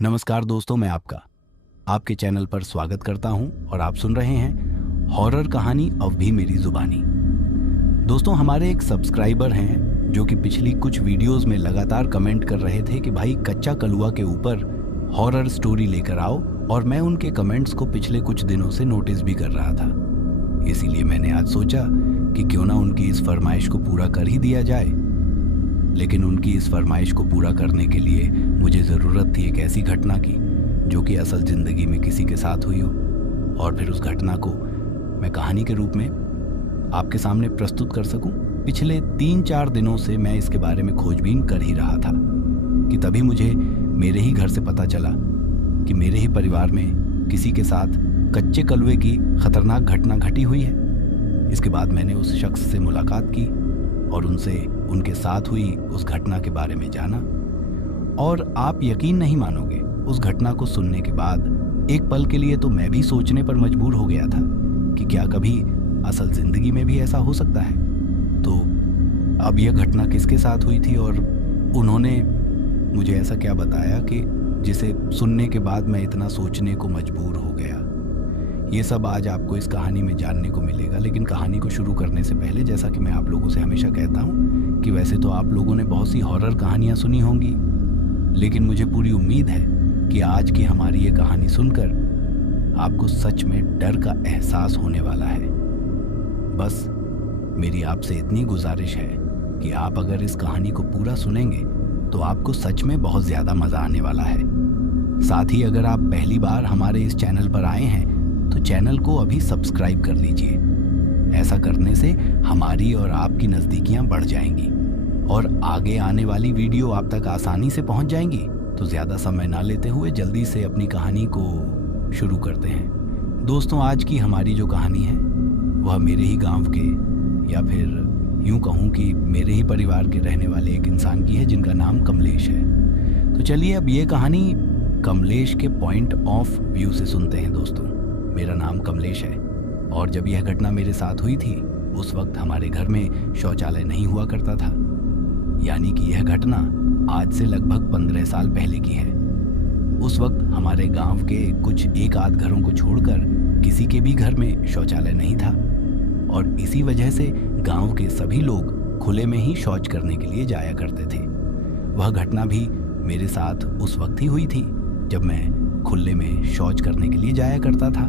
नमस्कार दोस्तों, मैं आपके चैनल पर स्वागत करता हूं और आप सुन रहे हैं हॉरर कहानी अब भी मेरी जुबानी। दोस्तों, हमारे एक सब्सक्राइबर हैं जो कि पिछली कुछ वीडियोस में लगातार कमेंट कर रहे थे कि भाई कच्चा कलुआ के ऊपर हॉरर स्टोरी लेकर आओ, और मैं उनके कमेंट्स को पिछले कुछ दिनों से नोटिस भी कर रहा था। इसीलिए मैंने आज सोचा कि क्यों ना उनकी इस फरमाइश को पूरा कर ही दिया जाए। लेकिन उनकी इस फरमाइश को पूरा करने के लिए मुझे ज़रूरत थी एक ऐसी घटना की जो कि असल ज़िंदगी में किसी के साथ हुई हो, और फिर उस घटना को मैं कहानी के रूप में आपके सामने प्रस्तुत कर सकूं। पिछले 3-4 दिनों से मैं इसके बारे में खोजबीन कर ही रहा था कि तभी मुझे मेरे ही घर से पता चला कि मेरे ही परिवार में किसी के साथ कच्चे कलुए की खतरनाक घटना घटी हुई है। इसके बाद मैंने उस शख्स से मुलाकात की और उनसे उनके साथ हुई उस घटना के बारे में जाना, और आप यकीन नहीं मानोगे, उस घटना को सुनने के बाद एक पल के लिए तो मैं भी सोचने पर मजबूर हो गया था कि क्या कभी असल जिंदगी में भी ऐसा हो सकता है। तो अब यह घटना किसके साथ हुई थी और उन्होंने मुझे ऐसा क्या बताया कि जिसे सुनने के बाद मैं इतना सोचने को मजबूर हो गया, ये सब आज आपको इस कहानी में जानने को मिलेगा। लेकिन कहानी को शुरू करने से पहले, जैसा कि मैं आप लोगों से हमेशा कहता हूँ कि वैसे तो आप लोगों ने बहुत सी हॉरर कहानियाँ सुनी होंगी, लेकिन मुझे पूरी उम्मीद है कि आज की हमारी ये कहानी सुनकर आपको सच में डर का एहसास होने वाला है। बस मेरी आपसे इतनी गुजारिश है कि आप अगर इस कहानी को पूरा सुनेंगे तो आपको सच में बहुत ज़्यादा मज़ा आने वाला है। साथ ही अगर आप पहली बार हमारे इस चैनल पर आए हैं तो चैनल को अभी सब्सक्राइब कर लीजिए। ऐसा करने से हमारी और आपकी नज़दीकियां बढ़ जाएंगी और आगे आने वाली वीडियो आप तक आसानी से पहुंच जाएंगी। तो ज़्यादा समय ना लेते हुए जल्दी से अपनी कहानी को शुरू करते हैं। दोस्तों, आज की हमारी जो कहानी है वह मेरे ही गांव के, या फिर यूं कहूं कि मेरे ही परिवार के रहने वाले एक इंसान की है जिनका नाम कमलेश है। तो चलिए अब ये कहानी कमलेश के पॉइंट ऑफ व्यू से सुनते हैं। दोस्तों, मेरा नाम कमलेश है और जब यह घटना मेरे साथ हुई थी उस वक्त हमारे घर में शौचालय नहीं हुआ करता था। यानी कि यह घटना आज से लगभग 15 साल पहले की है। उस वक्त हमारे गांव के कुछ एक आध घरों को छोड़कर किसी के भी घर में शौचालय नहीं था, और इसी वजह से गांव के सभी लोग खुले में ही शौच करने के लिए जाया करते थे। वह घटना भी मेरे साथ उस वक्त ही हुई थी जब मैं खुले में शौच करने के लिए जाया करता था।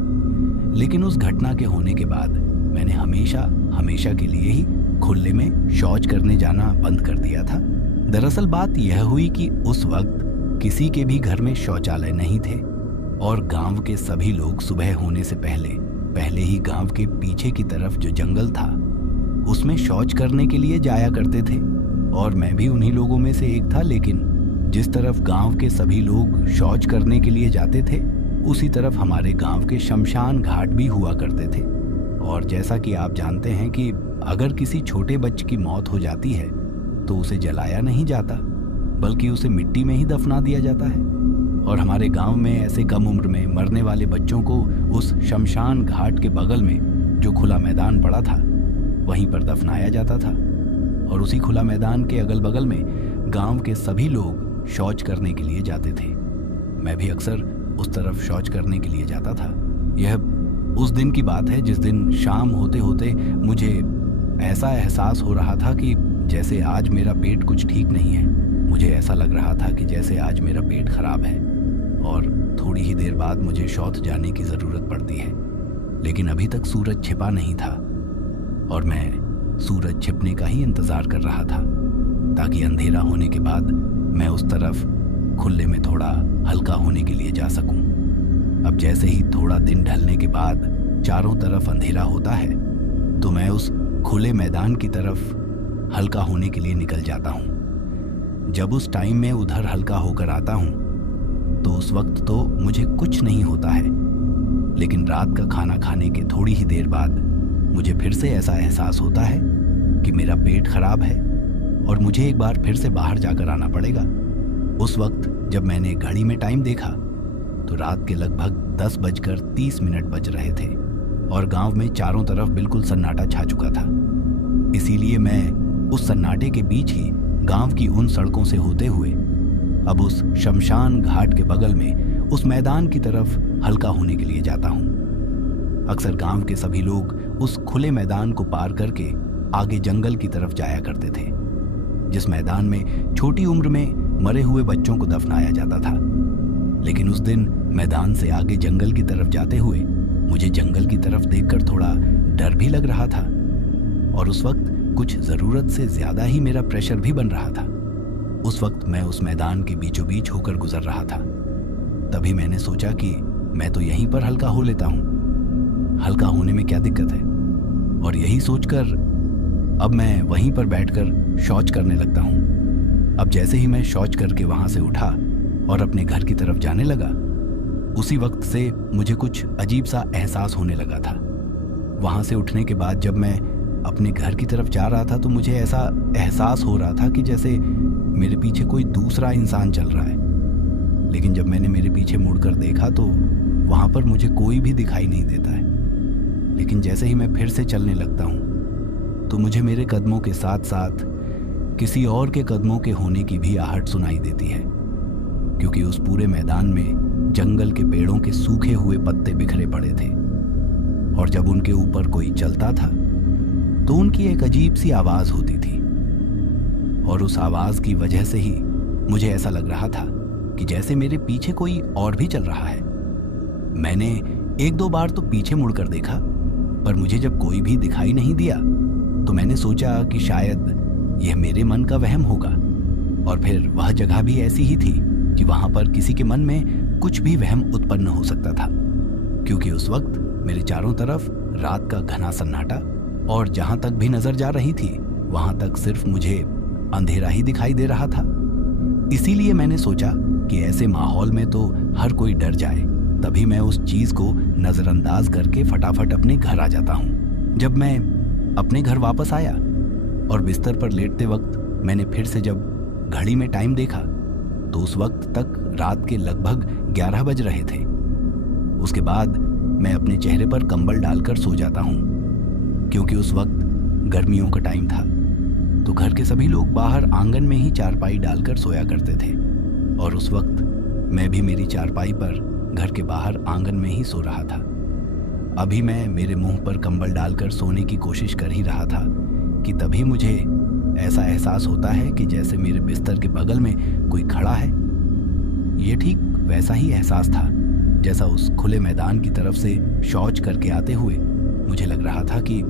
लेकिन उस घटना के होने के बाद मैंने हमेशा के लिए ही खुले में शौच करने जाना बंद कर दिया था। दरअसल बात यह हुई कि उस वक्त किसी के भी घर में शौचालय नहीं थे, और गांव के सभी लोग सुबह होने से पहले ही गांव के पीछे की तरफ जो जंगल था उसमें शौच करने के लिए जाया करते थे, और मैं भी उन्हीं लोगों में से एक था। लेकिन जिस तरफ गांव के सभी लोग शौच करने के लिए जाते थे उसी तरफ हमारे गांव के शमशान घाट भी हुआ करते थे। और जैसा कि आप जानते हैं कि अगर किसी छोटे बच्चे की मौत हो जाती है तो उसे जलाया नहीं जाता, बल्कि उसे मिट्टी में ही दफना दिया जाता है। और हमारे गांव में ऐसे कम उम्र में मरने वाले बच्चों को उस शमशान घाट के बगल में जो खुला मैदान पड़ा था वहीं पर दफनाया जाता था, और उसी खुला मैदान के अगल बगल में गांव के सभी लोग शौच करने के लिए जाते थे। मैं भी अक्सर उस तरफ शौच करने के लिए जाता था। यह उस दिन की बात है जिस दिन शाम होते होते मुझे ऐसा एहसास हो रहा था कि जैसे आज मेरा पेट कुछ ठीक नहीं है। मुझे ऐसा लग रहा था कि जैसे आज मेरा पेट खराब है और थोड़ी ही देर बाद मुझे शौच जाने की ज़रूरत पड़ती है। लेकिन अभी तक सूरज छिपा नहीं था और मैं सूरज छिपने का ही इंतज़ार कर रहा था ताकि अंधेरा होने के बाद मैं उस तरफ खुले में थोड़ा हल्का होने के लिए जा सकूं। अब जैसे ही थोड़ा दिन ढलने के बाद चारों तरफ अंधेरा होता है तो मैं उस खुले मैदान की तरफ हल्का होने के लिए निकल जाता हूं। जब उस टाइम में उधर हल्का होकर आता हूं तो उस वक्त तो मुझे कुछ नहीं होता है, लेकिन रात का खाना खाने के थोड़ी ही देर बाद मुझे फिर से ऐसा एहसास होता है कि मेरा पेट खराब है और मुझे एक बार फिर से बाहर जाकर आना पड़ेगा। उस वक्त जब मैंने घड़ी में टाइम देखा तो रात के लगभग 10:30 बज रहे थे और गांव में चारों तरफ बिल्कुल सन्नाटा छा चुका था। इसीलिए मैं उस सन्नाटे के बीच ही गांव की उन सड़कों से होते हुए अब उस शमशान घाट के बगल में उस मैदान की तरफ हल्का होने के लिए जाता हूँ। अक्सर गांव के सभी लोग उस खुले मैदान को पार करके आगे जंगल की तरफ जाया करते थे, जिस मैदान में छोटी उम्र में मरे हुए बच्चों को दफनाया जाता था। लेकिन उस दिन मैदान से आगे जंगल की तरफ जाते हुए मुझे जंगल की तरफ देखकर थोड़ा डर भी लग रहा था, और उस वक्त कुछ जरूरत से ज्यादा ही मेरा प्रेशर भी बन रहा था। उस वक्त मैं उस मैदान के बीचों बीच होकर गुजर रहा था। तभी मैंने सोचा कि मैं तो यहीं पर हल्का हो लेता हूँ, हल्का होने में क्या दिक्कत है। और यही सोचकर अब मैं वहीं पर बैठकर शौच करने लगता हूँ। अब जैसे ही मैं शौच करके वहां से उठा और अपने घर की तरफ जाने लगा, उसी वक्त से मुझे कुछ अजीब सा एहसास होने लगा था। वहां से उठने के बाद जब मैं अपने घर की तरफ जा रहा था तो मुझे ऐसा एहसास हो रहा था कि जैसे मेरे पीछे कोई दूसरा इंसान चल रहा है। लेकिन जब मैंने मेरे पीछे मुड़कर देखा तो वहां पर मुझे कोई भी दिखाई नहीं देता है। लेकिन जैसे ही मैं फिर से चलने लगता हूं तो मुझे मेरे कदमों के साथ साथ किसी और के कदमों के होने की भी आहट सुनाई देती है, क्योंकि उस पूरे मैदान में जंगल के पेड़ों के सूखे हुए पत्ते बिखरे पड़े थे, और जब उनके ऊपर कोई चलता था तो उनकी एक अजीब सी आवाज होती थी। और उस आवाज की वजह से ही मुझे ऐसा लग रहा था कि जैसे मेरे पीछे कोई और भी चल रहा है। मैंने एक दो बार तो पीछे मुड़कर देखा, पर मुझे जब कोई भी दिखाई नहीं दिया तो मैंने सोचा कि शायद यह मेरे मन का वहम होगा। और फिर वह जगह भी ऐसी ही थी कि वहां पर किसी के मन में कुछ भी वहम उत्पन्न हो सकता था, क्योंकि उस वक्त मेरे चारों तरफ रात का घना सन्नाटा, और जहां तक भी नजर जा रही थी वहां तक सिर्फ मुझे अंधेरा ही दिखाई दे रहा था। इसीलिए मैंने सोचा कि ऐसे माहौल में तो हर कोई डर जाए, तभी मैं उस चीज को नजरअंदाज करके फटाफट अपने घर आ जाता हूँ। जब मैं अपने घर वापस आया और बिस्तर पर लेटते वक्त मैंने फिर से जब घड़ी में टाइम देखा तो उस वक्त तक रात के लगभग 11 बज रहे थे। उसके बाद मैं अपने चेहरे पर कंबल डालकर सो जाता हूँ, क्योंकि उस वक्त गर्मियों का टाइम था, तो घर के सभी लोग बाहर आंगन में ही चारपाई डालकर सोया करते थे। और उस वक्त मैं भी मेरी चारपाई पर घर के बाहर आंगन में ही सो रहा था। अभी मैं मेरे मुंह पर कंबल डालकर सोने की कोशिश कर ही रहा था कि तभी मुझे ऐसा एहसास होता है कि जैसे मेरे बिस्तर के बगल में कोई खड़ा है। ये ठीक वैसा ही एहसास था जैसा उस खुले मैदान की तरफ से शौच करके आते हुए मुझे लग रहा था कि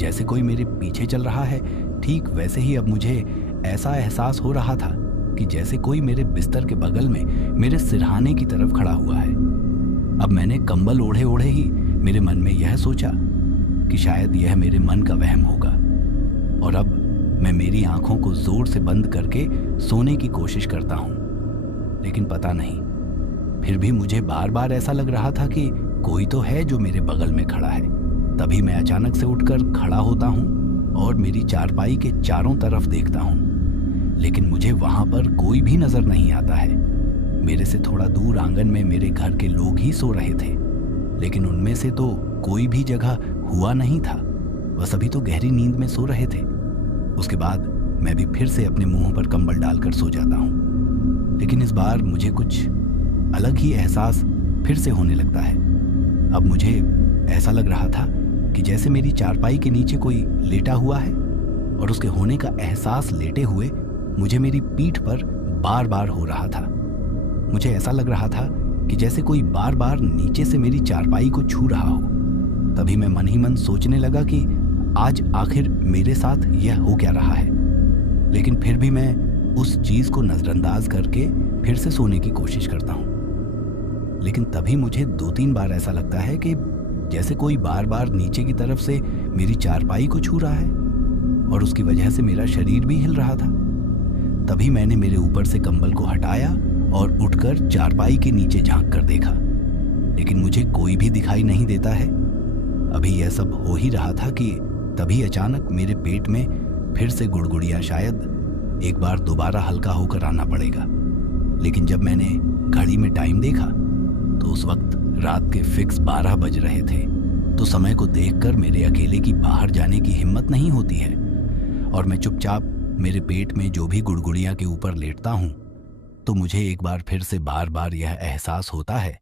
जैसे कोई मेरे पीछे चल रहा है। ठीक वैसे ही अब मुझे ऐसा एहसास हो रहा था कि जैसे कोई मेरे बिस्तर के बगल में मेरे सिरहाने की तरफ खड़ा हुआ है। अब मैंने कंबल ओढ़े ओढ़े ही मेरे मन में यह सोचा कि शायद यह मेरे मन का वहम होगा, और अब मैं मेरी आंखों को जोर से बंद करके सोने की कोशिश करता हूं। लेकिन पता नहीं, फिर भी मुझे बार बार ऐसा लग रहा था कि कोई तो है जो मेरे बगल में खड़ा है। तभी मैं अचानक से उठकर खड़ा होता हूं और मेरी चारपाई के चारों तरफ देखता हूं, लेकिन मुझे वहां पर कोई भी नजर नहीं आता है। मेरे से थोड़ा दूर आंगन में मेरे घर के लोग ही सो रहे थे, लेकिन उनमें से तो कोई भी जगह हुआ नहीं था। वह सभी तो गहरी नींद में सो रहे थे। उसके बाद मैं भी फिर से अपने मुंह पर कंबल डालकर सो जाता हूँ, लेकिन इस बार मुझे कुछ अलग ही एहसास फिर से होने लगता है। अब मुझे ऐसा लग रहा था कि जैसे मेरी चारपाई के नीचे कोई लेटा हुआ है, और उसके होने का एहसास लेटे हुए मुझे मेरी पीठ पर बार बार हो रहा था। मुझे ऐसा लग रहा था कि जैसे कोई बार बार नीचे से मेरी चारपाई को छू रहा हो। तभी मैं मन ही मन सोचने लगा कि आज आखिर मेरे साथ यह हो क्या रहा है। लेकिन फिर भी मैं उस चीज को नजरअंदाज करके फिर से सोने की कोशिश करता हूँ। लेकिन तभी मुझे 2-3 बार ऐसा लगता है कि जैसे कोई बार बार नीचे की तरफ से मेरी चारपाई को छू रहा है, और उसकी वजह से मेरा शरीर भी हिल रहा था। तभी मैंने मेरे ऊपर से कंबल को हटाया और उठकर चारपाई के नीचे झांक कर देखा, लेकिन मुझे कोई भी दिखाई नहीं देता है। अभी यह सब हो ही रहा था कि तभी अचानक मेरे पेट में फिर से गुड़गुड़ियां शायद एक बार दोबारा हल्का होकर आना पड़ेगा। लेकिन जब मैंने घड़ी में टाइम देखा तो उस वक्त रात के फिक्स 12 बज रहे थे। तो समय को देखकर मेरे अकेले की बाहर जाने की हिम्मत नहीं होती है, और मैं चुपचाप मेरे पेट में जो भी गुड़गुड़ियां के ऊपर लेटता हूँ तो मुझे एक बार फिर से बार बार यह एहसास होता है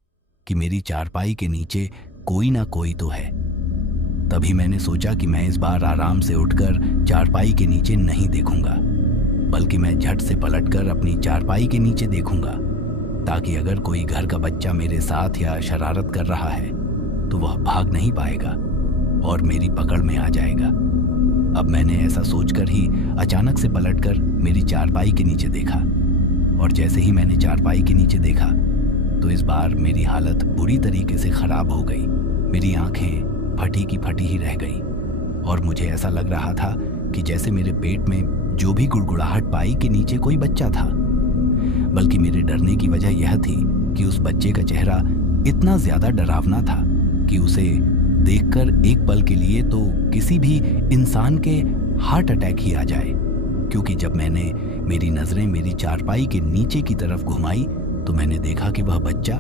कि मेरी चारपाई के नीचे कोई ना कोई तो है। तभी मैंने सोचा कि मैं इस बार आराम से उठकर चारपाई के नीचे नहीं देखूंगा, बल्कि मैं झट से पलटकर अपनी चारपाई के नीचे देखूंगा, ताकि अगर कोई घर का बच्चा मेरे साथ या शरारत कर रहा है तो वह भाग नहीं पाएगा और मेरी पकड़ में आ जाएगा। अब मैंने ऐसा सोचकर ही अचानक से पलटकर मेरी चारपाई के नीचे देखा, और जैसे ही मैंने चारपाई के नीचे देखा तो इस बार मेरी हालत बुरी तरीके से खराब हो गई। मेरी आंखें फटी की फटी ही रह गई और मुझे ऐसा लग रहा था कि जैसे मेरे पेट में जो भी गुड़गुड़ाहट पाई के नीचे कोई बच्चा था। बल्कि मेरे डरने की वजह यह थी कि उस बच्चे का चेहरा इतना ज्यादा डरावना था कि उसे देखकर एक पल के लिए तो किसी भी इंसान के हार्ट अटैक ही आ जाए। क्योंकि जब मैंने मेरी नजरें मेरी चारपाई के नीचे की तरफ घुमाई तो मैंने देखा कि वह बच्चा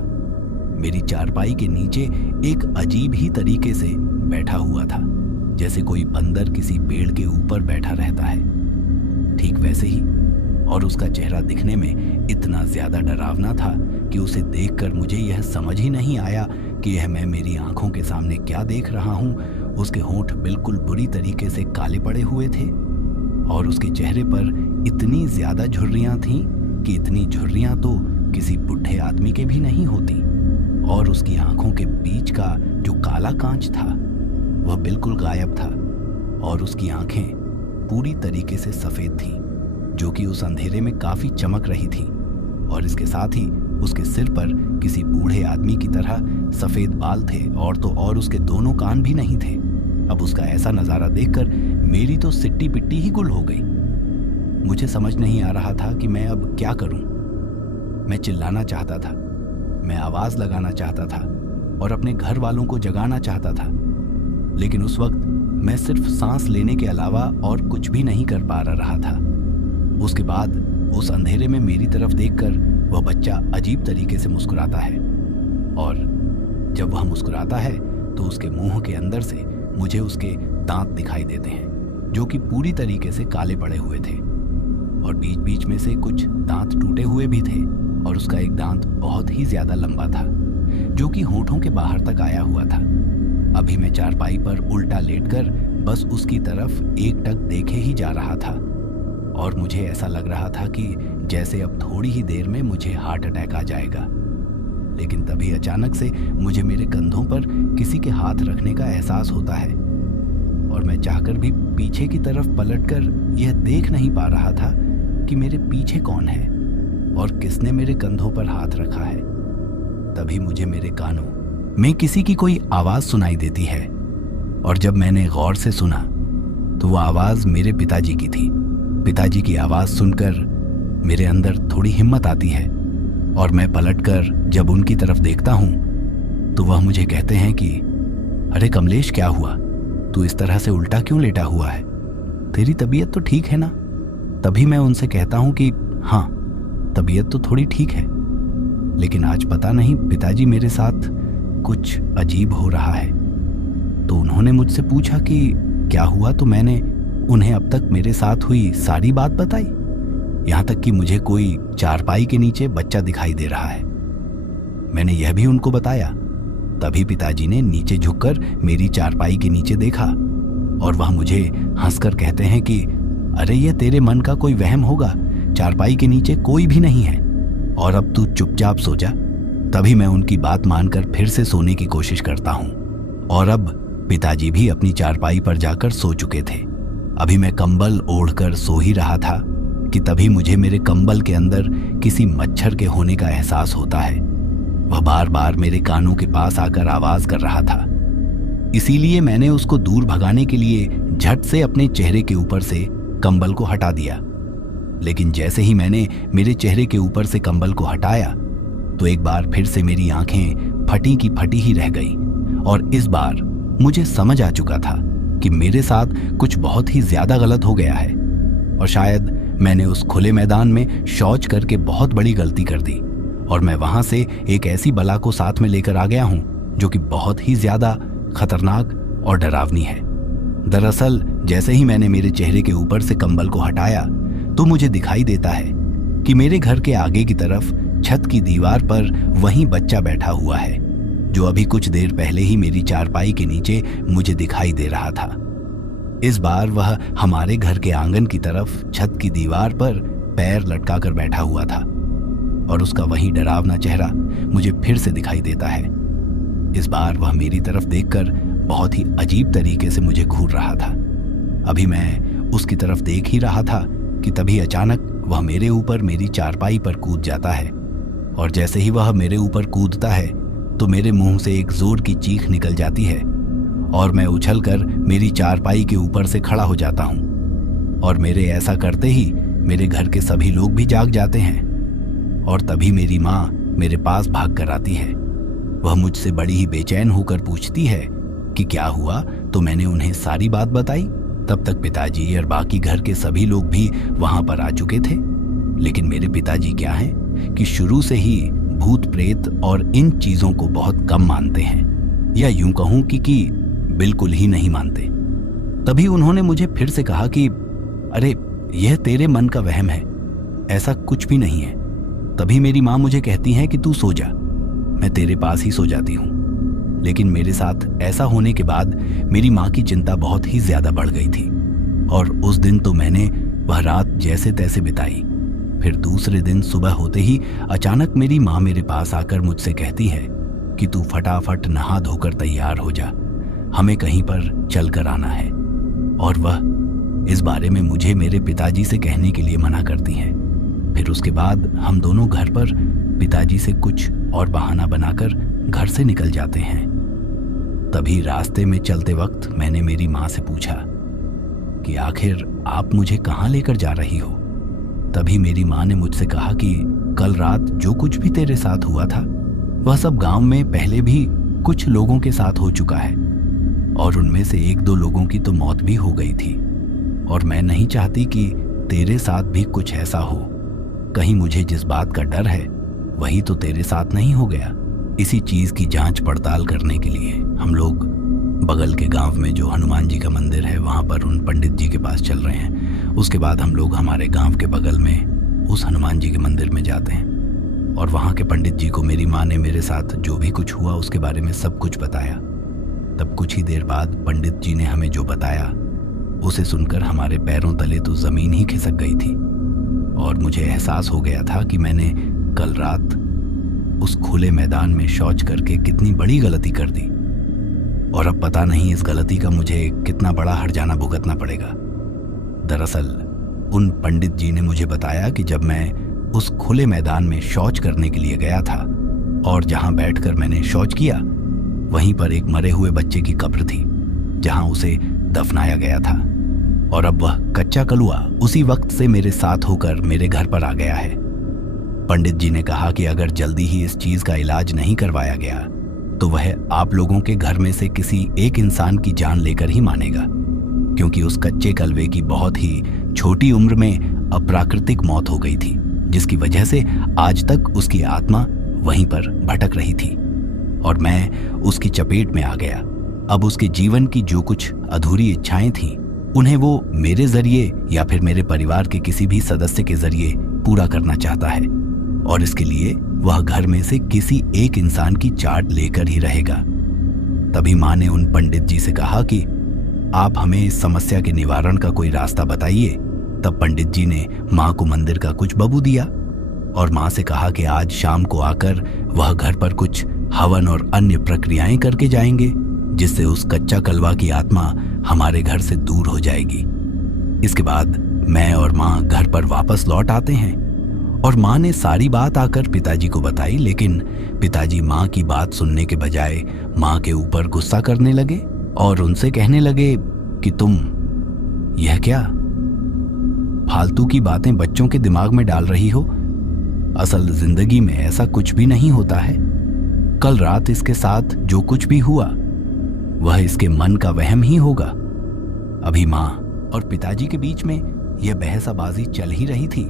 मेरी चारपाई के नीचे एक अजीब ही तरीके से बैठा हुआ था, जैसे कोई बंदर किसी पेड़ के ऊपर बैठा रहता है, ठीक वैसे ही। और उसका चेहरा दिखने में इतना ज्यादा डरावना था कि उसे देखकर मुझे यह समझ ही नहीं आया कि यह मैं मेरी आंखों के सामने क्या देख रहा हूँ। उसके होंठ बिल्कुल बुरी तरीके से काले पड़े हुए थे और उसके चेहरे पर इतनी ज्यादा झुर्रियां थीं कि इतनी झुर्रियां तो किसी बुढ़े आदमी के भी नहीं होती। और उसकी आंखों के बीच का जो काला कांच था वह बिल्कुल गायब था और उसकी आंखें पूरी तरीके से सफेद थीं, जो कि उस अंधेरे में काफी चमक रही थी। और इसके साथ ही उसके सिर पर किसी बूढ़े आदमी की तरह सफेद बाल थे और तो और उसके दोनों कान भी नहीं थे। अब उसका ऐसा नजारा देखकर मेरी तो सिट्टी पिट्टी ही गुल हो गई। मुझे समझ नहीं आ रहा था कि मैं अब क्या करूं। मैं चिल्लाना चाहता था, मैं आवाज लगाना चाहता था और अपने घर वालों को जगाना चाहता था, लेकिन उस वक्त मैं सिर्फ सांस लेने के अलावा और कुछ भी नहीं कर पा रहा था। उसके बाद उस अंधेरे में मेरी तरफ देखकर वह बच्चा अजीब तरीके से मुस्कुराता है, और जब वह मुस्कुराता है तो उसके मुंह के अंदर से मुझे उसके दांत दिखाई देते हैं, जो कि पूरी तरीके से काले पड़े हुए थे और बीच बीच में से कुछ दांत टूटे हुए भी थे। और उसका एक दांत बहुत ही ज्यादा लंबा था, जो कि होंठों के बाहर तक आया हुआ था। अभी मैं चारपाई पर उल्टा लेटकर बस उसकी तरफ एकटक देखे ही जा रहा था और मुझे ऐसा लग रहा था कि जैसे अब थोड़ी ही देर में मुझे हार्ट अटैक आ जाएगा। लेकिन तभी अचानक से मुझे मेरे कंधों पर किसी के हाथ रखने का एहसास होता है और मैं चाहकर भी पीछे की तरफ पलटकर यह देख नहीं पा रहा था कि मेरे पीछे कौन है और किसने मेरे कंधों पर हाथ रखा है। तभी मुझे मेरे कानों में किसी की कोई आवाज सुनाई देती है और जब मैंने गौर से सुना तो वह आवाज मेरे पिताजी की थी। पिताजी की आवाज सुनकर मेरे अंदर थोड़ी हिम्मत आती है और मैं पलटकर जब उनकी तरफ देखता हूं तो वह मुझे कहते हैं कि अरे कमलेश, क्या हुआ? तू इस तरह से उल्टा क्यों लेटा हुआ है? तेरी तबीयत तो ठीक है ना? तभी मैं उनसे कहता हूं कि हाँ, तबीयत तो थोड़ी ठीक है, लेकिन आज पता नहीं पिताजी मेरे साथ कुछ अजीब हो रहा है। तो उन्होंने मुझसे पूछा कि क्या हुआ, तो मैंने उन्हें अब तक मेरे साथ हुई सारी बात बताई, यहां तक कि मुझे कोई चारपाई के नीचे बच्चा दिखाई दे रहा है। मैंने यह भी उनको बताया। तभी पिताजी ने नीचे झुककर मेरी चारपाई के नीचे देखा और वह मुझे हंसकर कहते हैं कि अरे यह तेरे मन का कोई वहम होगा, चारपाई के नीचे कोई भी नहीं है और अब तू चुपचाप सो जा। तभी मैं उनकी बात मानकर फिर से सोने की कोशिश करता हूं और अब पिताजी भी अपनी चारपाई पर जाकर सो चुके थे। अभी मैं कंबल ओढ़कर सो ही रहा था कि तभी मुझे मेरे कंबल के अंदर किसी मच्छर के होने का एहसास होता है। वह बार बार मेरे कानों के पास आकर आवाज कर रहा था। इसीलिए मैंने उसको दूर भगाने के लिए झट से अपने चेहरे के ऊपर से कंबल को हटा दिया। लेकिन जैसे ही मैंने मेरे चेहरे के ऊपर से कंबल को हटाया तो एक बार फिर से मेरी आंखें फटी की फटी ही रह गई और इस बार मुझे समझ आ चुका था कि मेरे साथ कुछ बहुत ही ज्यादा गलत हो गया है और शायद मैंने उस खुले मैदान में शौच करके बहुत बड़ी गलती कर दी और मैं वहां से एक ऐसी बला को साथ में लेकर आ गया हूं जो कि बहुत ही ज्यादा खतरनाक और डरावनी है। दरअसल जैसे ही मैंने मेरे चेहरे के ऊपर से कंबल को हटाया तो मुझे दिखाई देता है कि मेरे घर के आगे की तरफ छत की दीवार पर वही बच्चा बैठा हुआ है जो अभी कुछ देर पहले ही मेरी चारपाई के नीचे मुझे दिखाई दे रहा था। इस बार वह हमारे घर के आंगन की तरफ छत की दीवार पर पैर लटकाकर बैठा हुआ था और उसका वही डरावना चेहरा मुझे फिर से दिखाई देता है। इस बार वह मेरी तरफ देखकर बहुत ही अजीब तरीके से मुझे घूर रहा था। अभी मैं उसकी तरफ देख ही रहा था कि तभी अचानक वह मेरे ऊपर मेरी चारपाई पर कूद जाता है और जैसे ही वह मेरे ऊपर कूदता है तो मेरे मुंह से एक जोर की चीख निकल जाती है और मैं उछलकर मेरी चारपाई के ऊपर से खड़ा हो जाता हूं। और मेरे ऐसा करते ही मेरे घर के सभी लोग भी जाग जाते हैं और तभी मेरी माँ मेरे पास भाग कर आती है। वह मुझसे बड़ी ही बेचैन होकर पूछती है कि क्या हुआ, तो मैंने उन्हें सारी बात बताई। तब तक पिताजी और बाकी घर के सभी लोग भी वहां पर आ चुके थे। लेकिन मेरे पिताजी क्या हैं कि शुरू से ही भूत प्रेत और इन चीजों को बहुत कम मानते हैं, या यूं कहूं कि बिल्कुल ही नहीं मानते। तभी उन्होंने मुझे फिर से कहा कि अरे यह तेरे मन का वहम है, ऐसा कुछ भी नहीं है। तभी मेरी माँ मुझे कहती है कि तू सो जा, मैं तेरे पास ही सो जाती हूँ। लेकिन मेरे साथ ऐसा होने के बाद मेरी माँ की चिंता बहुत ही ज्यादा बढ़ गई थी और उस दिन तो मैंने वह रात जैसे तैसे बिताई। फिर दूसरे दिन सुबह होते ही अचानक मेरी माँ मेरे पास आकर मुझसे कहती है कि तू फटाफट नहा धोकर तैयार हो जा, हमें कहीं पर चल कर आना है। और वह इस बारे में मुझे मेरे पिताजी से कहने के लिए मना करती हैं। फिर उसके बाद हम दोनों घर पर पिताजी से कुछ और बहाना बनाकर घर से निकल जाते हैं। तभी रास्ते में चलते वक्त मैंने मेरी माँ से पूछा कि आखिर आप मुझे कहाँ लेकर जा रही हो। तभी मेरी माँ ने मुझसे कहा कि कल रात जो कुछ भी तेरे साथ हुआ था वह सब गांव में पहले भी कुछ लोगों के साथ हो चुका है और उनमें से एक दो लोगों की तो मौत भी हो गई थी और मैं नहीं चाहती कि तेरे साथ भी कुछ ऐसा हो। कहीं मुझे जिस बात का डर है वही तो तेरे साथ नहीं हो गया। इसी चीज की जांच पड़ताल करने के लिए हम लोग बगल के गांव में जो हनुमान जी का मंदिर है वहां पर उन पंडित जी के पास चल रहे हैं। उसके बाद हम लोग हमारे गांव के बगल में उस हनुमान जी के मंदिर में जाते हैं और वहां के पंडित जी को मेरी माँ ने मेरे साथ जो भी कुछ हुआ उसके बारे में सब कुछ बताया। तब कुछ ही देर बाद पंडित जी ने हमें जो बताया उसे सुनकर हमारे पैरों तले तो जमीन ही खिसक गई थी और मुझे एहसास हो गया था कि मैंने कल रात उस खुले मैदान में शौच करके कितनी बड़ी गलती कर दी और अब पता नहीं इस गलती का मुझे कितना बड़ा हर्जाना भुगतना पड़ेगा। दरअसल उन पंडित जी ने मुझे बताया कि जब मैं उस खुले मैदान में शौच करने के लिए गया था और जहां बैठकर मैंने शौच किया वहीं पर एक मरे हुए बच्चे की कब्र थी जहां उसे दफनाया गया था और अब वह कच्चा कलुआ उसी वक्त से मेरे साथ होकर मेरे घर पर आ गया है। पंडित जी ने कहा कि अगर जल्दी ही इस चीज का इलाज नहीं करवाया गया तो वह आप लोगों के घर में से किसी एक इंसान की जान लेकर ही मानेगा, क्योंकि उस कच्चे कलवे की बहुत ही छोटी उम्र में अप्राकृतिक मौत हो गई थी जिसकी वजह से आज तक उसकी आत्मा वहीं पर भटक रही थी और मैं उसकी चपेट में आ गया। अब उसके जीवन की जो कुछ अधूरी इच्छाएं थीं उन्हें वो मेरे जरिए या फिर मेरे परिवार के किसी भी सदस्य के जरिए पूरा करना चाहता है और इसके लिए वह घर में से किसी एक इंसान की चाट लेकर ही रहेगा। तभी माँ ने उन पंडित जी से कहा कि आप हमें इस समस्या के निवारण का कोई रास्ता बताइए। तब पंडित जी ने माँ को मंदिर का कुछ बबू दिया और माँ से कहा कि आज शाम को आकर वह घर पर कुछ हवन और अन्य प्रक्रियाएं करके जाएंगे जिससे उस कच्चा कलवा की आत्मा हमारे घर से दूर हो जाएगी। इसके बाद मैं और माँ घर पर वापस लौट आते हैं और माँ ने सारी बात आकर पिताजी को बताई, लेकिन पिताजी माँ की बात सुनने के बजाय माँ के ऊपर गुस्सा करने लगे और उनसे कहने लगे कि तुम यह क्या फालतू की बातें बच्चों के दिमाग में डाल रही हो। असल जिंदगी में ऐसा कुछ भी नहीं होता है। कल रात इसके साथ जो कुछ भी हुआ वह इसके मन का वहम ही होगा। अभी माँ और पिताजी के बीच में यह बहसाबाजी चल ही रही थी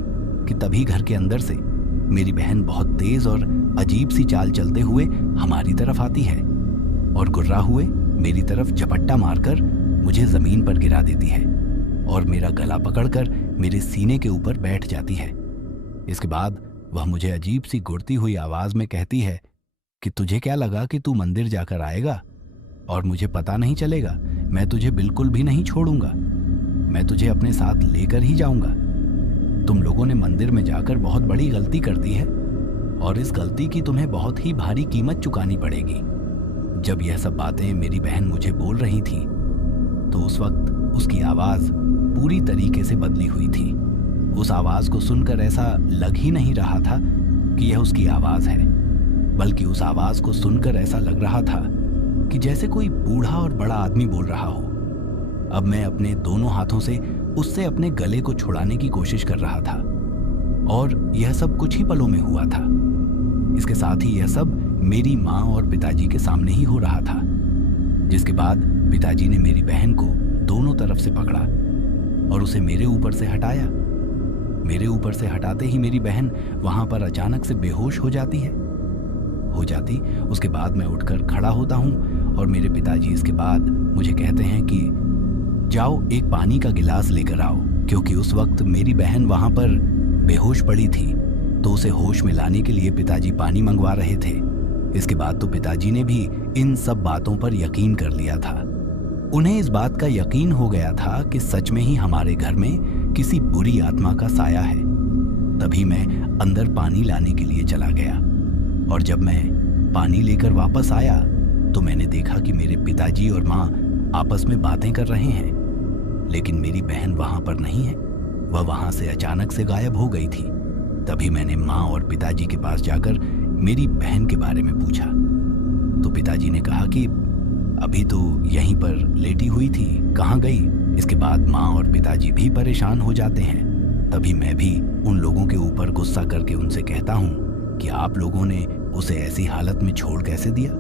कि तभी घर के अंदर से मेरी बहन बहुत तेज और अजीब सी चाल चलते हुए हमारी तरफ आती है और गुर्रा हुए मेरी तरफ झपट्टा मारकर मुझे जमीन पर गिरा देती है और मेरा गला पकड़कर मेरे सीने के ऊपर बैठ जाती है। इसके बाद वह मुझे अजीब सी गुड़ती हुई आवाज में कहती है कि तुझे क्या लगा कि तू मंदिर जाकर आएगा और मुझे पता नहीं चलेगा? मैं तुझे बिल्कुल भी नहीं छोड़ूंगा, मैं तुझे अपने साथ लेकर ही जाऊंगा। तुम लोगों ने मंदिर में जाकर बहुत बड़ी गलती कर दी है और इस गलती की तुम्हें बहुत ही भारी कीमत चुकानी पड़ेगी। जब यह सब बातें मेरी बहन मुझे बोल रही थी तो उस वक्त उसकी आवाज पूरी तरीके से बदली हुई थी। उस आवाज को सुनकर ऐसा लग ही नहीं रहा था कि यह उसकी आवाज है, बल्कि उस आवाज को सुनकर ऐसा लग रहा था कि जैसे कोई बूढ़ा और बड़ा आदमी बोल रहा हो। अब मैं अपने दोनों हाथों से उससे अपने गले को छुड़ाने की कोशिश कर रहा था और यह सब कुछ ही पलों में हुआ था। इसके साथ ही यह सब मेरी माँ और पिताजी के सामने ही हो रहा था, जिसके बाद पिताजी ने मेरी बहन को दोनों तरफ से पकड़ा और उसे मेरे ऊपर से हटाया। मेरे ऊपर से हटाते ही मेरी बहन वहां पर अचानक से बेहोश हो जाती है। उसके बाद मैं उठकर खड़ा होता हूं और मेरे पिताजी इसके बाद मुझे कहते हैं कि जाओ एक पानी का गिलास लेकर आओ, क्योंकि उस वक्त मेरी बहन वहां पर बेहोश पड़ी थी, तो उसे होश में लाने के लिए पिताजी पानी मंगवा रहे थे। इसके बाद तो पिताजी ने भी इन सब बातों पर यकीन कर लिया था। उन्हें इस बात का यकीन हो गया था कि सच में ही हमारे घर में किसी बुरी आत्मा का साया है। तभी मैं अंदर पानी लाने के लिए चला गया और जब मैं पानी लेकर वापस आया तो मैंने देखा कि मेरे पिताजी और माँ आपस में बातें कर रहे हैं, लेकिन मेरी बहन वहां पर नहीं है। वह वहां से अचानक से गायब हो गई थी। तभी मैंने माँ और पिताजी के पास जाकर मेरी बहन के बारे में पूछा तो पिताजी ने कहा कि अभी तो यहीं पर लेटी हुई थी, कहाँ गई? इसके बाद माँ और पिताजी भी परेशान हो जाते हैं। तभी मैं भी उन लोगों के ऊपर गुस्सा करके उनसे कहता हूँ कि आप लोगों ने उसे ऐसी हालत में छोड़ कैसे दिया?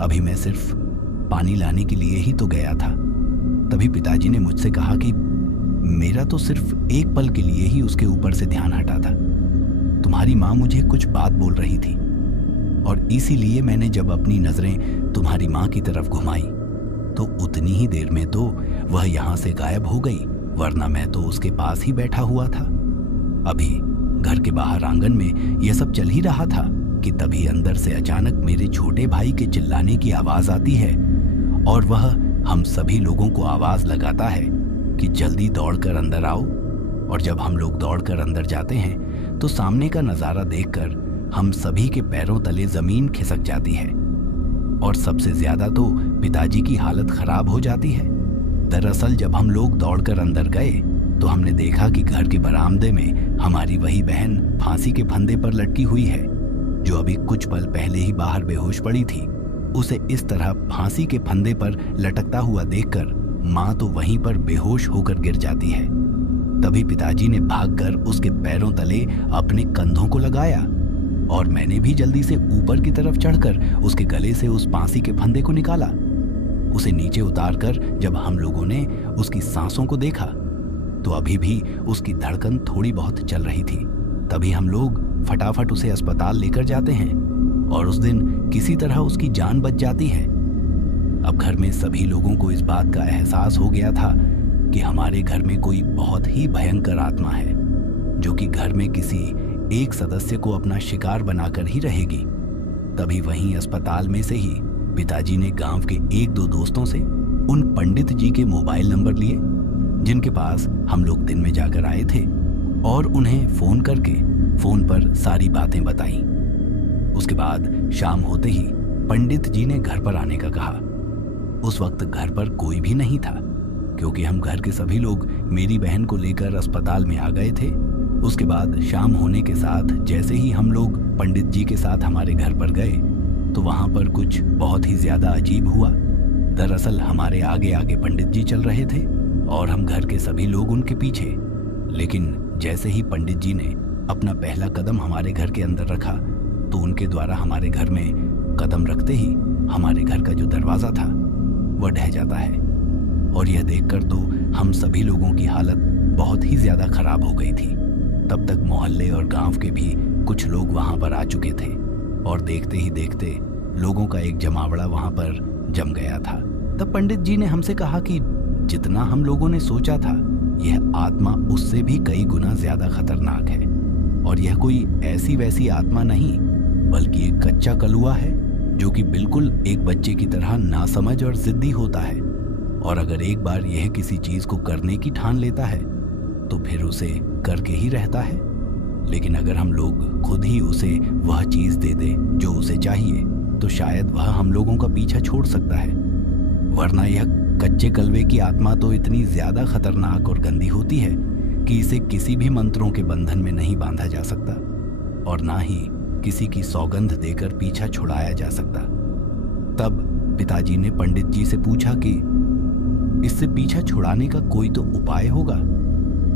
अभी मैं सिर्फ पानी लाने के लिए ही तो गया था। तभी पिताजी ने मुझसे कहा कि मेरा तो सिर्फ एक पल के लिए ही उसके ऊपर से ध्यान हटा था। तुम्हारी माँ मुझे कुछ बात बोल रही थी और इसीलिए मैंने जब अपनी नजरें तुम्हारी माँ की तरफ घुमाई तो उतनी ही देर में तो वह यहाँ से गायब हो गई, वरना मैं तो उसके पास ही बैठा हुआ था। अभी घर के बाहर आंगन में यह सब चल ही रहा था कि तभी अंदर से अचानक मेरे छोटे भाई के चिल्लाने की आवाज आती है और वह हम सभी लोगों को आवाज लगाता है कि जल्दी दौड़कर अंदर आओ। और जब हम लोग दौड़कर अंदर जाते हैं तो सामने का नजारा देखकर हम सभी के पैरों तले जमीन खिसक जाती है और सबसे ज्यादा तो पिताजी की हालत खराब हो जाती है। दरअसल जब हम लोग दौड़कर अंदर गए तो हमने देखा कि घर के बरामदे में हमारी वही बहन फांसी के फंदे पर लटकी हुई है, जो अभी कुछ पल पहले ही बाहर बेहोश पड़ी थी। उसे इस तरह फांसी के फंदे पर लटकता हुआ देखकर माँ तो वहीं पर बेहोश होकर गिर जाती है। तभी पिताजी ने भागकर उसके पैरों तले अपने कंधों को लगाया और मैंने भी जल्दी से ऊपर की तरफ चढ़कर उसके गले से उस फांसी के फंदे को निकाला। उसे नीचे उतारकर जब हम लोगों ने उसकी सांसों को देखा तो अभी भी उसकी धड़कन थोड़ी बहुत चल रही थी। तभी हम लोग फटाफट उसे अस्पताल लेकर जाते हैं और उस दिन किसी तरह उसकी जान बच जाती है। अब घर में सभी लोगों को इस बात का एहसास हो गया था कि हमारे घर में कोई बहुत ही भयंकर आत्मा है, जो कि घर में किसी एक सदस्य को अपना शिकार बनाकर ही रहेगी। तभी वहीं अस्पताल में से ही पिताजी ने गांव के एक दो दोस्तों से उन पंडित जी के मोबाइल नंबर लिए जिनके पास हम लोग दिन में जाकर आए थे और उन्हें फोन करके फोन पर सारी बातें बताई। उसके बाद शाम होते ही पंडित जी ने घर पर आने का कहा। उस वक्त घर पर कोई भी नहीं था क्योंकि हम घर के सभी लोग मेरी बहन को लेकर अस्पताल में आ गए थे। उसके बाद शाम होने के साथ जैसे ही हम लोग पंडित जी के साथ हमारे घर पर गए तो वहां पर कुछ बहुत ही ज्यादा अजीब हुआ। दरअसल हमारे आगे आगे पंडित जी चल रहे थे और हम घर के सभी लोग उनके पीछे। लेकिन जैसे ही पंडित जी ने अपना पहला कदम हमारे घर के अंदर रखा तो उनके द्वारा हमारे घर में कदम रखते ही हमारे घर का जो दरवाजा था वह ढह जाता है। और यह देखकर तो हम सभी लोगों की हालत बहुत ही ज्यादा खराब हो गई थी। तब तक मोहल्ले और गांव के भी कुछ लोग वहां पर आ चुके थे और देखते ही देखते लोगों का एक जमावड़ा वहां पर जम गया था। तब पंडित जी ने हमसे कहा कि जितना हम लोगों ने सोचा था यह आत्मा उससे भी कई गुना ज्यादा खतरनाक है। और यह कोई ऐसी वैसी आत्मा नहीं, बल्कि एक कच्चा कलुआ है जो कि बिल्कुल एक बच्चे की तरह नासमझ और जिद्दी होता है। और अगर एक बार यह किसी चीज को करने की ठान लेता है तो फिर उसे करके ही रहता है। लेकिन अगर हम लोग खुद ही उसे वह चीज दे दे जो उसे चाहिए तो शायद वह हम लोगों का पीछा छोड़ सकता है। वरना यह कच्चे कलवे की आत्मा तो इतनी ज्यादा खतरनाक और गंदी होती है कि इसे किसी भी मंत्रों के बंधन में नहीं बांधा जा सकता और ना ही किसी की सौगंध देकर पीछा छुड़ाया जा सकता। तब पिताजी ने पंडित जी से पूछा कि इससे पीछा छुड़ाने का कोई तो उपाय होगा।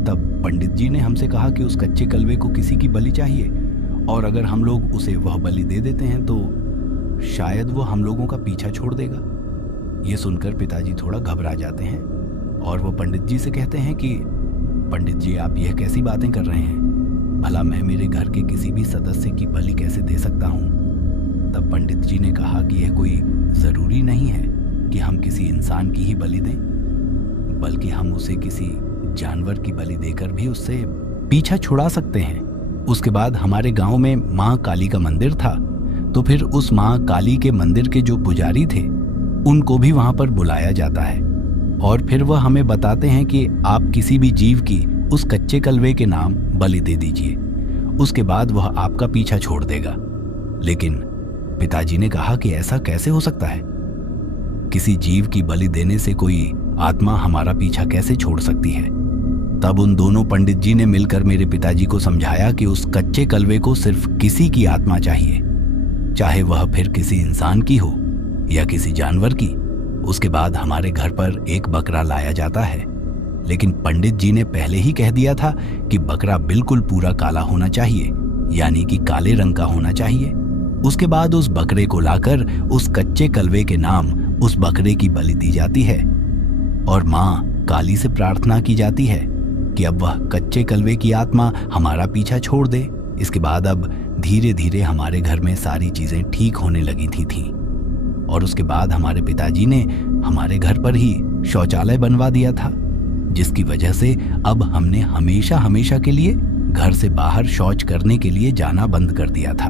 तब पंडित जी ने हमसे कहा कि उस कच्चे कलवे को किसी की बलि चाहिए और अगर हम लोग उसे वह बलि दे देते हैं तो शायद वो हम लोगों का पीछा छोड़ देगा। ये सुनकर पिताजी थोड़ा घबरा जाते हैं और वो पंडित जी से कहते हैं कि पंडित जी, आप यह कैसी बातें कर रहे हैं? भला मैं मेरे घर के किसी भी सदस्य की बलि कैसे दे सकता हूँ? तब पंडित जी ने कहा कि यह कोई जरूरी नहीं है कि हम किसी इंसान की ही बलि दें, बल्कि हम उसे किसी जानवर की बलि देकर भी उससे पीछा छुड़ा सकते हैं। उसके बाद हमारे गांव में माँ काली का मंदिर था, तो फिर उस माँ काली के मंदिर के जो पुजारी थे उनको भी वहां पर बुलाया जाता है और फिर वह हमें बताते हैं कि आप किसी भी जीव की उस कच्चे कलवे के नाम बलि दे दीजिए, उसके बाद वह आपका पीछा छोड़ देगा। लेकिन पिताजी ने कहा कि ऐसा कैसे हो सकता है? किसी जीव की बलि देने से कोई आत्मा हमारा पीछा कैसे छोड़ सकती है? तब उन दोनों पंडित जी ने मिलकर मेरे पिताजी को समझाया कि उस कच्चे कलवे को सिर्फ किसी की आत्मा चाहिए, चाहे वह फिर किसी इंसान की हो या किसी जानवर की। उसके बाद हमारे घर पर एक बकरा लाया जाता है, लेकिन पंडित जी ने पहले ही कह दिया था कि बकरा बिल्कुल पूरा काला होना चाहिए, यानी कि काले रंग का होना चाहिए। उसके बाद उस बकरे को लाकर उस कच्चे कलवे के नाम उस बकरे की बलि दी जाती है और माँ काली से प्रार्थना की जाती है कि अब वह कच्चे कलवे की आत्मा हमारा पीछा छोड़ दे। इसके बाद अब धीरे धीरे हमारे घर में सारी चीजें ठीक होने लगी थी और उसके बाद हमारे पिताजी ने हमारे घर पर ही शौचालय बनवा दिया था, जिसकी वजह से अब हमने हमेशा हमेशा के लिए घर से बाहर शौच करने के लिए जाना बंद कर दिया था।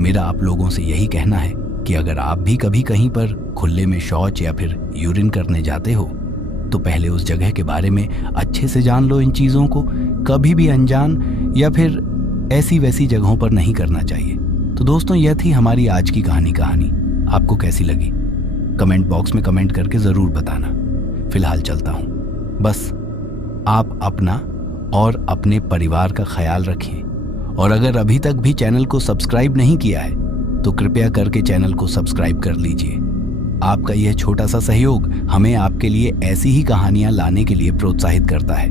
मेरा आप लोगों से यही कहना है कि अगर आप भी कभी कहीं पर खुले में शौच या फिर यूरिन करने जाते हो तो पहले उस जगह के बारे में अच्छे से जान लो। इन चीज़ों को कभी भी अनजान या फिर ऐसी वैसी जगहों पर नहीं करना चाहिए। तो दोस्तों, यह थी हमारी आज की कहानी। आपको कैसी लगी कमेंट बॉक्स में कमेंट करके ज़रूर बताना। फिलहाल चलता हूँ। बस आप अपना और अपने परिवार का ख्याल रखें और अगर अभी तक भी चैनल को सब्सक्राइब नहीं किया है तो कृपया करके चैनल को सब्सक्राइब कर लीजिए। आपका यह छोटा सा सहयोग हमें आपके लिए ऐसी ही कहानियां लाने के लिए प्रोत्साहित करता है।